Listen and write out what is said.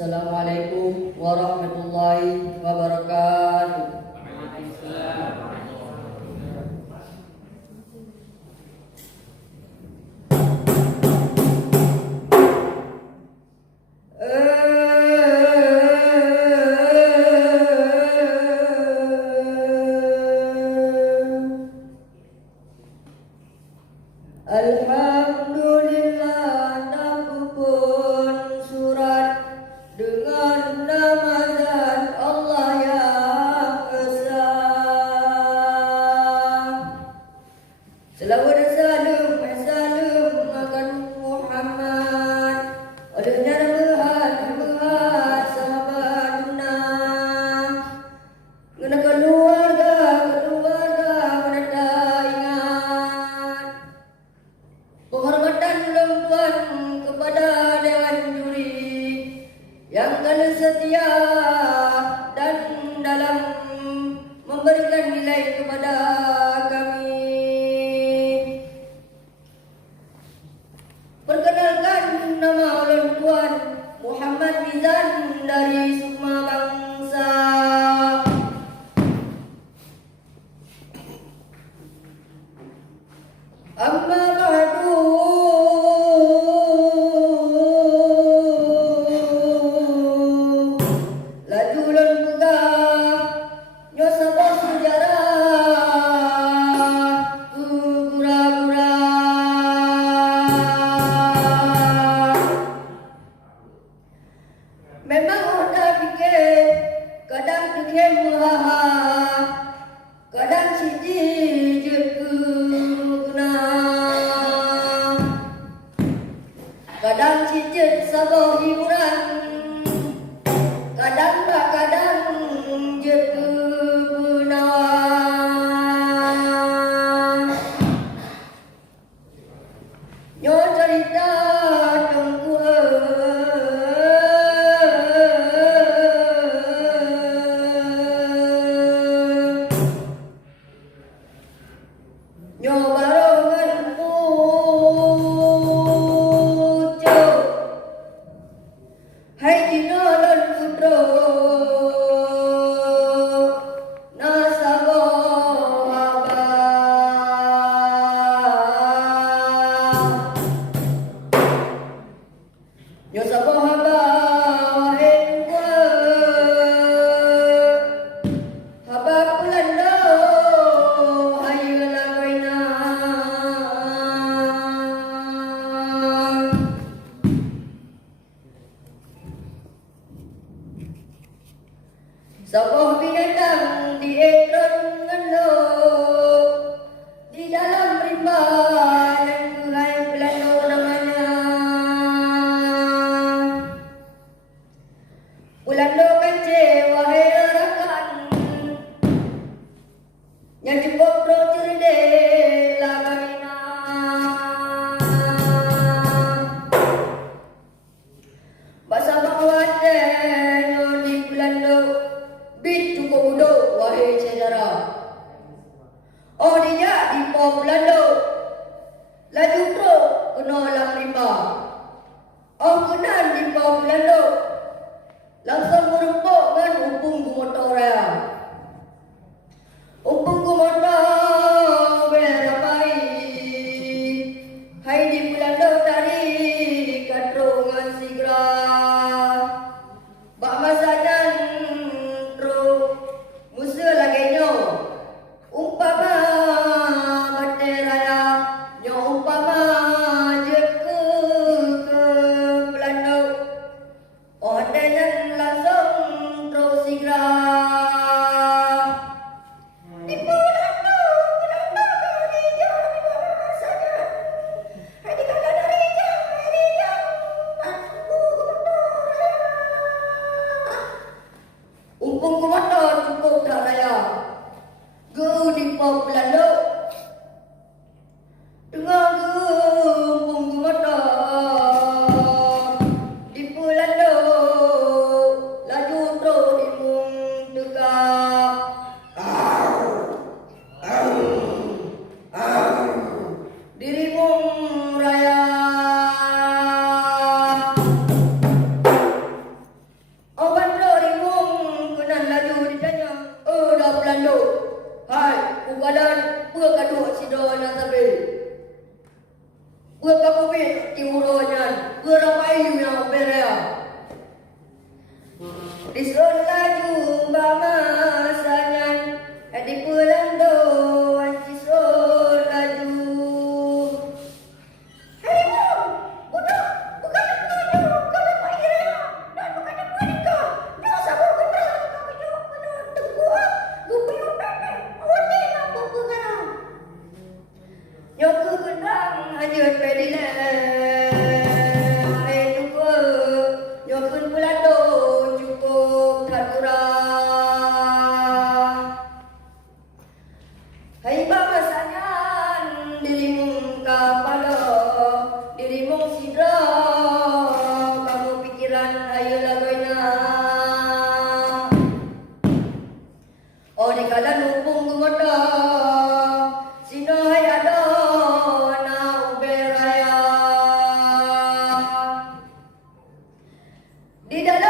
Assalamualaikum warahmatullahi wabarakatuh. Alhamdulillah, aku pun surat dengan nama zat Allah yang Esa. Selawat dan salam akan Muhammad, adanya namahat sahabat sunnah, ngena keluarga menanda ingat penghormatan tuan kepada Dewan Juri yang kan setia dan dalam memberikan nilai kepada kami. Perkenalkan, nama ulun Tuan Muhammad Mizan dari Sukma Bangsa. Amma ba'du, laju ulun pegah nyo sabah sejarah gura-gura. Memang udah fikir kadang fikir muhaha, kadang siji je guna, kadang siji sabah hiburan, kadang je kebenaran. Nyo cerita tungku nyo barongan pucuk, hai dino lan putro nasabah abah. Nyo sabah abah wahai haba pulando hayala koina. Sabah binatang di ekron ngendo, di dalam rimba dan kulai pelando namanya. Pulando kece wahai rakan, yang jemput pro ceride lagamina. Basa bawate nyo di Pulando bit cukup udo wahai sejarah. Oh dia di Pulando laju pro kena lang rimba. Oh kenan di Pulando langsung merempok kan upung gumotor ya. Upung gumotor berapai, hai di Pulando dari kadrongan sigra. Bak masajan tro musuh lagi nyo umpama bateraya nyo umpama je ke Pulando. Oh dengan langsung Isun laju bamasannya di pulang doan isun laju. Harimau, budak, bukan aku, bukan pahira, dan bukan mereka. Dia sabur kenal, kau kenal tengkuat, gupuyun pendek, awalnya nampak kenal. Nyoku gendang hanyut pedile, hai tuku, nyokun pulado cukup katura. Hai bamasanyan dirimu kapalo, dirimu sidra, kamu pikiran ayo lagoina. Oh di kala nupung gumoda, sino hayado na uberaya. Di dalam